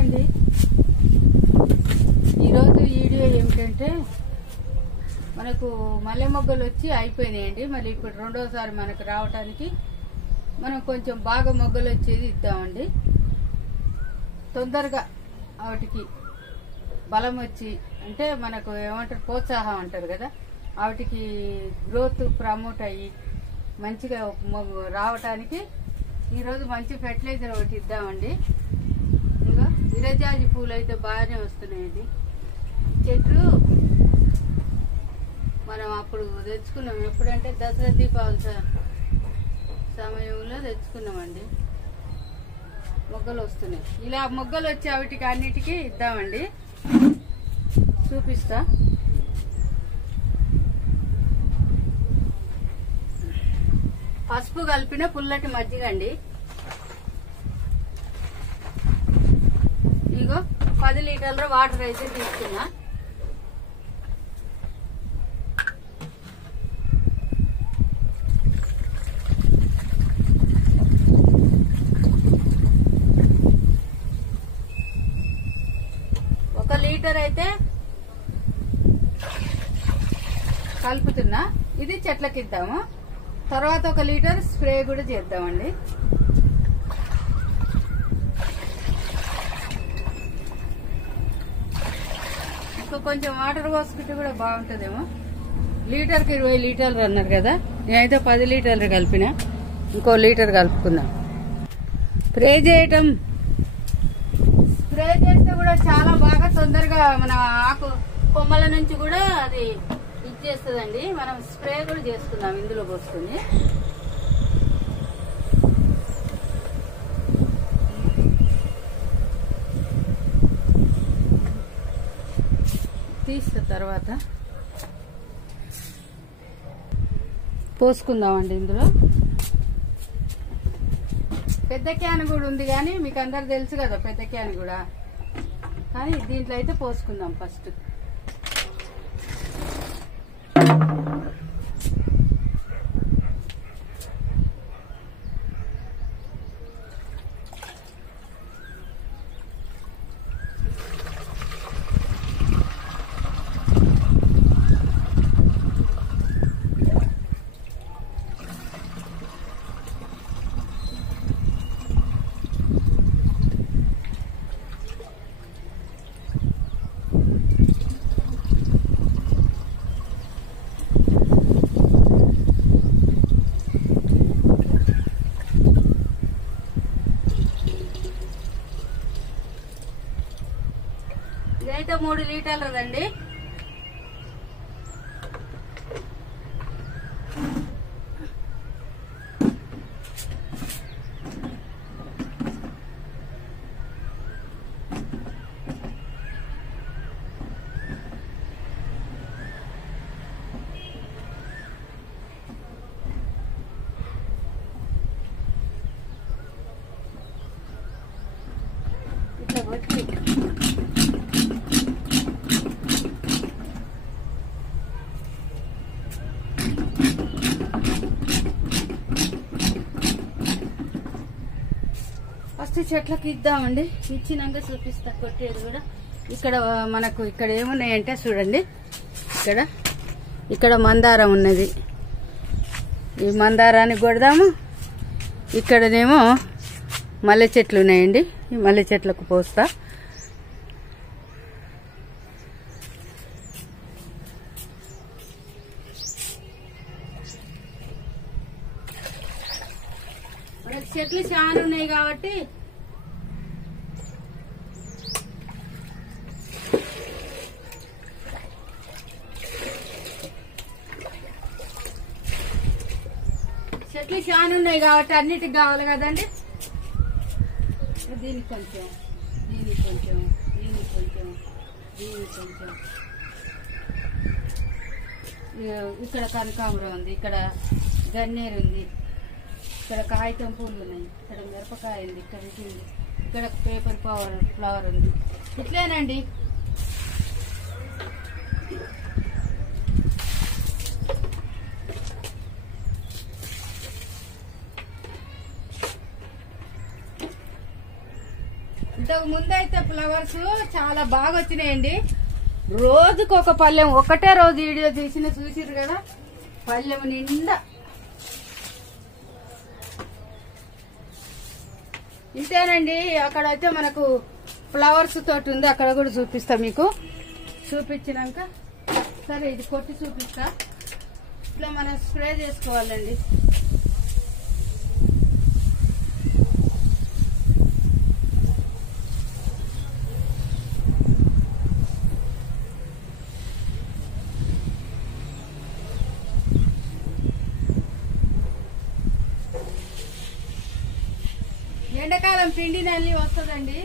అండి. ఈరోజు వీడియో ఏమిటంటే మనకు మల్లె మొగ్గలు వచ్చి అయిపోయినాయండి. మళ్ళీ ఇప్పుడు రెండోసారి మనకు రావటానికి మనం కొంచెం బాగా మొగ్గలు వచ్చేది ఇద్దామండి. తొందరగా వాటికి బలం వచ్చి అంటే మనకు ఏమంటారు ప్రోత్సాహం అంటారు కదా, వాటికి గ్రోత్ ప్రమోట్ అయ్యి మంచిగా రావటానికి ఈరోజు మంచి ఫెర్టిలైజర్ ఒకటి ఇద్దామండి. ఇదిగో విరజాజి పూలు అయితే బాగానే వస్తున్నాయండి. చెట్లు మనం అప్పుడు తెచ్చుకున్నాం, ఎప్పుడంటే దసరా దీపావళి సమయంలో తెచ్చుకున్నామండి. మొగ్గలు వస్తున్నాయి. ఇలా మొగ్గలు వచ్చి వాటికి అన్నిటికీ ఇద్దామండి. చూపిస్తా. పసుపు కలిపిన పుల్లటి మజ్జిగ అండి. ఇగో 10 లీటర్ల వాటర్ అయితే తీసుకున్నా. ఒక లీటర్ అయితే కలుపుతున్నా. ఇది చెట్లకి ఇద్దాము. తర్వాత 1 లీటర్ స్ప్రే కూడా చేద్దామండి. ఇంకా కొంచెం వాటర్ పోసుకుంటే కూడా బాగుంటుందేమో. లీటర్కి 20 లీటర్లు అన్నారు కదా, నేనైతే 10 లీటర్లు కలిపిన. ఇంకో లీటర్ కలుపుకుందాం. స్ప్రే చేస్తే కూడా చాలా బాగా తొందరగా మన ఆకు కొమ్మల నుంచి కూడా అది ఇచ్చేస్తుందండి. మనం స్ప్రే కూడా చేసుకుందాం ఇందులో పోసుకుని. తీసిన తర్వాత పోసుకుందామండి. ఇందులో పెద్ద క్యాన్ కూడా ఉంది, కానీ మీకు అందరు తెలుసు కదా పెద్ద క్యాన్ కూడా, కానీ దీంట్లో అయితే పోసుకుందాం ఫస్ట్. ఇదైతే 3 లీటర్లదండి. ఇట్లా వచ్చి ఫస్ట్ చెట్లకి ఇద్దామండి. ఇచ్చినాక చూపిస్తా కొట్టేది కూడా. ఇక్కడ మనకు ఇక్కడ ఏమున్నాయంటే చూడండి, ఇక్కడ మందారం ఉన్నది. ఈ మందారాన్ని కొడదాము. ఇక్కడనేమో మల్లె చెట్లు ఉన్నాయండి. ఈ మల్లె చెట్లకు పోస్తా. మనకి చెట్లు చాలా ఉన్నాయి కాబట్టి అన్నిటికి కావాలి కదండి. దీనికి కొంచెం, దీనికి కొంచెం, దీనికి కొంచెం, దీనికి కొంచెం. ఇక్కడ కనకాంబరం ఉంది, ఇక్కడ గన్నేరు ఉంది, ఇక్కడ కాగితం పూలు ఉన్నాయి, ఇక్కడ మిరపకాయ ఉంది, ఇక్కడ ఇది ఉంది, ఇక్కడ పేపర్ ఫ్లవర్ ఉంది. ఇట్లేనండి. ఇంతకు ముందు అయితే ఫ్లవర్స్ చాలా బాగా వచ్చినాయండి. రోజుకు ఒక పళ్ళెం, ఒకటే రోజు వీడియో తీసిన చూసిరు కదా, పళ్ళెం నిండా. ఇంతేనండి. అక్కడైతే మనకు ఫ్లవర్స్ తోటి ఉంది, అక్కడ కూడా చూపిస్తా మీకు. చూపించినాక సరే ఇది కొట్టి చూపిస్తా. ఇట్లా మనం స్ప్రే చేసుకోవాలండి. ఎండాకాలం పిండి నల్లి వస్తుందండి.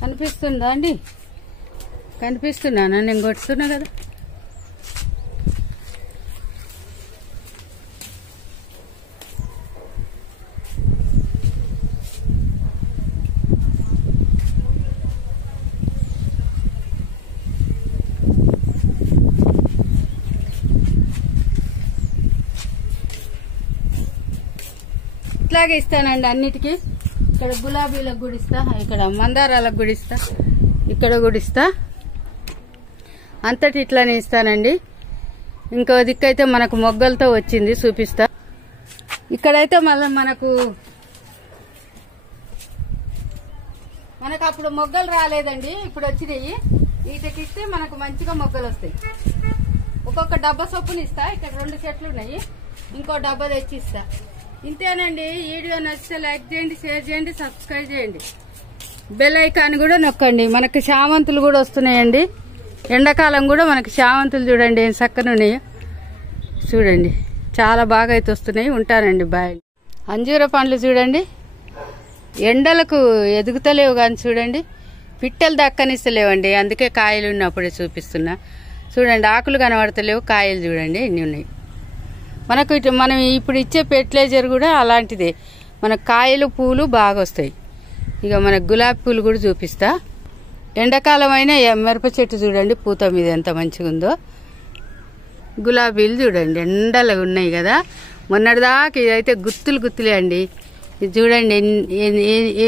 కనిపిస్తుందా అండి? కనిపిస్తున్నానా? నేను కొట్టుతున్నా కదా. ఇట్లాగే ఇస్తానండి అన్నిటికీ. ఇక్కడ గులాబీలకు కూడా ఇస్తా, ఇక్కడ మందారాలకు కూడా ఇస్తా, ఇక్కడ కూడా ఇస్తా. అంతటి ఇట్లానే ఇస్తానండి. ఇంకో దిక్కైతే మనకు మొగ్గలతో వచ్చింది, చూపిస్తా. ఇక్కడైతే మళ్ళీ మనకు అప్పుడు మొగ్గలు రాలేదండి, ఇప్పుడు వచ్చినాయి. వీటికి ఇస్తే మనకు మంచిగా మొగ్గలు వస్తాయి. ఒక్కొక్క డబ్బా చొప్పున ఇస్తా. ఇక్కడ 2 చెట్లు ఉన్నాయి, ఇంకో డబ్బా తెచ్చి ఇస్తా. ఇంతేనండి. వీడియో నచ్చితే లైక్ చేయండి, షేర్ చేయండి, సబ్స్క్రైబ్ చేయండి, బెల్ ఐకాన్ కూడా నొక్కండి. మనకి చామంతులు కూడా వస్తున్నాయండి. ఎండాకాలం కూడా మనకి చామంతులు చూడండి ఏం చక్కగా ఉన్నాయో చూడండి. చాలా బాగా అయితే వస్తున్నాయి. ఉంటానండి, బాయ్. అంజూర పండ్లు చూడండి, ఎండలకు ఎదుగుతలేవు కానీ చూడండి, పిట్టలు దక్కనిస్తలేవండి. అందుకే కాయలు ఉన్నప్పుడే చూపిస్తున్నా. చూడండి, ఆకులు కనబడతలేవు, కాయలు చూడండి ఎన్ని ఉన్నాయి. మనకు మనం ఇప్పుడు ఇచ్చే ఫెర్టిలైజర్ కూడా అలాంటిదే. మనకు కాయలు పూలు బాగా వస్తాయి. ఇక మనకు గులాబీ పూలు కూడా చూపిస్తా. ఎండాకాలం అయినా మిరప చెట్టు చూడండి పూత మీద ఎంత మంచిగా ఉందో. గులాబీలు చూడండి ఎండలు ఉన్నాయి కదా, మొన్నటిదాకా ఇదైతే గుత్తులే అండి. ఇది చూడండి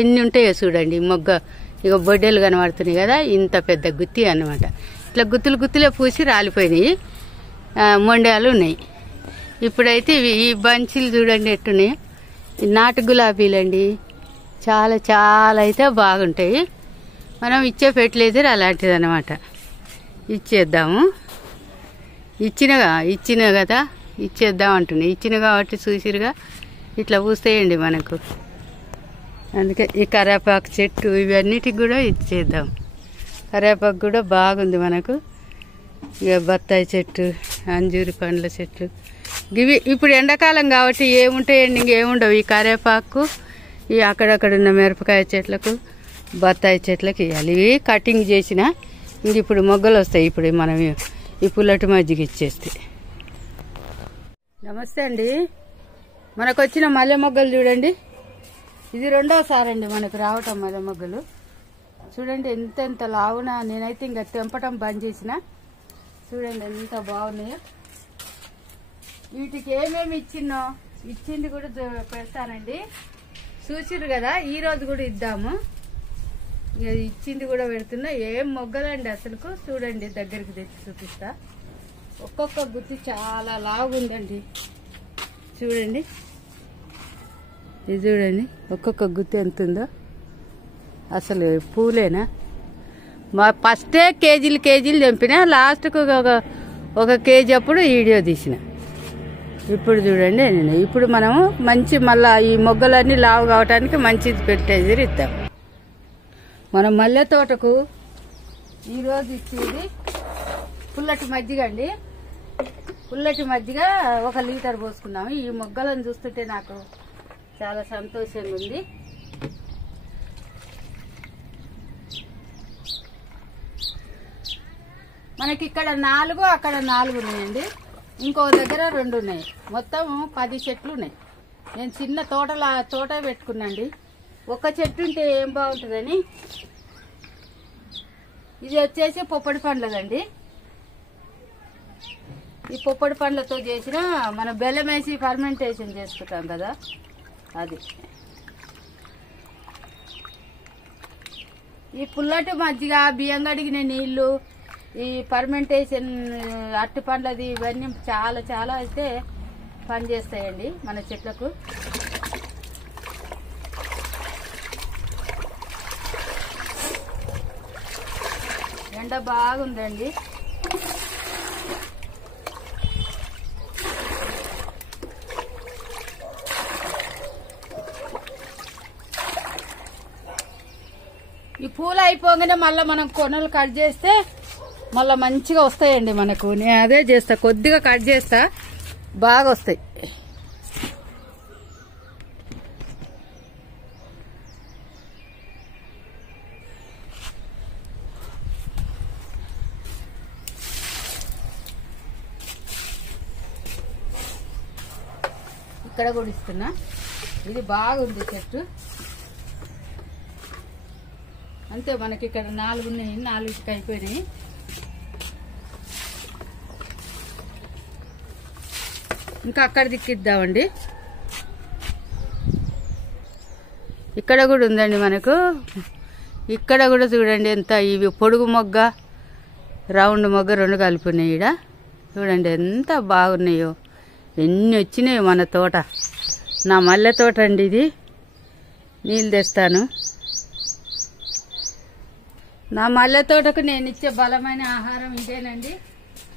ఎన్ని ఉంటాయో చూడండి. మొగ్గ ఇక బొడ్డెలు కనబడుతున్నాయి కదా, ఇంత పెద్ద గుత్తి అన్నమాట. ఇట్లా గుత్తులే పూసి రాలిపోయినాయి, మొండాలు ఉన్నాయి. ఇప్పుడైతే ఈ బంచీలు చూడండి ఎట్టున్నాయి. నాటు గులాబీలండి, చాలా చాలా అయితే బాగుంటాయి. మనం ఇచ్చే ఫెర్టిలైజర్ అలాంటిది అనమాట. ఇచ్చేద్దాము. ఇచ్చిన కదా ఇచ్చేద్దాం అంటున్నాయి. ఇచ్చిన కాబట్టి చూసిరుగా ఇట్లా పూస్తాయండి మనకు. అందుకే ఈ కరివేపాకు చెట్టు ఇవన్నిటికి కూడా ఇచ్చేద్దాం. కరివేపాకు కూడా బాగుంది మనకు. ఇక బత్తాయి చెట్టు, అంజూరి పండ్ల చెట్లు ఇవి ఇప్పుడు ఎండాకాలం కాబట్టి ఏముంటాయండి, ఇంకేముండవు. ఈ కరివేపాకు, ఈ అక్కడక్కడ ఉన్న మిరపకాయ చెట్లకు, బత్తాయి చెట్లకు ఇవ్వాలి. ఇవి కటింగ్ చేసిన ఇంక ఇప్పుడు మొగ్గలు వస్తాయి. ఇప్పుడు మనం ఈ పుల్లటి మజ్జిగ ఇచ్చేస్తే. నమస్తే అండి. మనకు వచ్చిన మల్లె మొగ్గలు చూడండి. ఇది 2వసారి అండి మనకు రావటం మల్లె మొగ్గలు. చూడండి ఎంత లావున. నేనైతే ఇంకా తెంపటం బంద్ చేసిన. చూడండి ఎంత బాగున్నాయో. వీటికి ఏమేమి ఇచ్చింది కూడా పెడతానండి. చూసిరు కదా, ఈ రోజు కూడా ఇద్దాము. ఇచ్చింది కూడా పెడుతున్నా. ఏం మొగ్గలండి అసలుకు. చూడండి దగ్గరికి తెచ్చి చూపిస్తా. ఒక్కొక్క గుత్తి చాలా లావుందండి. చూడండి, ఇది చూడండి ఒక్కొక్క గుత్తి ఎంత ఉందో. అసలు పూలేనా. మా ఫస్టే కేజీలు తెంపిన, లాస్ట్కు ఒక కేజీ అప్పుడు వీడియో తీసిన. ఇప్పుడు చూడండి ఇప్పుడు మనము మంచి మళ్ళా ఈ మొగ్గలన్నీ లావు కావటానికి మంచి ఫెర్టిలైజర్ ఇద్దాం. మనం మల్లె తోటకు ఈరోజు ఇచ్చేది పుల్లటి మజ్జిగ అండి. పుల్లటి మజ్జిగ 1 లీటర్ పోసుకున్నాము. ఈ మొగ్గలను చూస్తుంటే నాకు చాలా సంతోషంగా ఉంది. మనకి ఇక్కడ 4, అక్కడ 4 ఉన్నాయండి. ఇంకో దగ్గర 2 ఉన్నాయి. మొత్తం 10 చెట్లు ఉన్నాయి. నేను చిన్న తోట పెట్టుకున్నాండి. ఒక్క చెట్టు ఉంటే ఏం బాగుంటుందని. ఇది వచ్చేసి పొప్పడి పండ్లదండి. ఈ పొప్పడి పండ్లతో చేసిన మనం బెల్లం వేసి ఫర్మెంటేషన్ చేసుకుంటాం కదా, అది. ఈ పుల్లటి మజ్జిగ, బియ్యం కడిగిన నీళ్లు, ఈ ఫర్మెంటేషన్ అట్టి పండ్లది ఇవన్నీ చాలా చాలా అయితే పనిచేస్తాయండి మన చెట్లకు. ఎండ బాగుందండి. ఈ పూలు అయిపోగానే మళ్ళీ మనం కొనలు కట్ చేస్తే మళ్ళీ మంచిగా వస్తాయండి మనకు. నేను అదే చేస్తా, కొద్దిగా కట్ చేస్తా, బాగా వస్తాయి. ఇక్కడ కూడా ఇస్తున్నా. ఇది బాగుంది చెట్టు. అంతే, మనకి ఇక్కడ 4 ఉన్నాయి, 4కి అయిపోయినాయి. ఇంకా అక్కడ దిక్కిద్దామండి. ఇక్కడ కూడా ఉందండి మనకు. ఇక్కడ కూడా చూడండి ఎంత, ఇవి పొడుగు మొగ్గ, రౌండ్ మొగ్గ 2 కలిపి ఉన్నాయి. ఇక్కడ చూడండి ఎంత బాగున్నాయో, ఎన్ని వచ్చినాయో మన తోట. నా మల్లె తోట అండి ఇది. నీళ్ళు తెస్తాను. నా మల్లె తోటకు నేను ఇచ్చే బలమైన ఆహారం ఇదేనండి.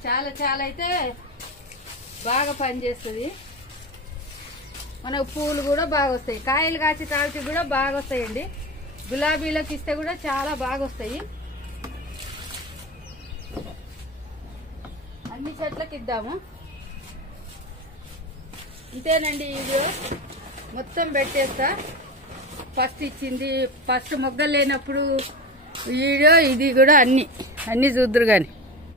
చాలా చాలా అయితే బాగా పనిచేస్తుంది. మనకు పూలు కూడా బాగా వస్తాయి, కాయలు కాచి తాల్చి కూడా బాగా వస్తాయండి. గులాబీలకు ఇస్తే కూడా చాలా బాగా వస్తాయి. అన్ని చెట్లకి ఇద్దాము. ఇంతేనండి ఈ వీడియో మొత్తం పెట్టేస్తా. ఫస్ట్ ఇచ్చింది, ఫస్ట్ మొగ్గలు లేనప్పుడు వీడియో, ఇది కూడా అన్ని చూద్దరు కానీ.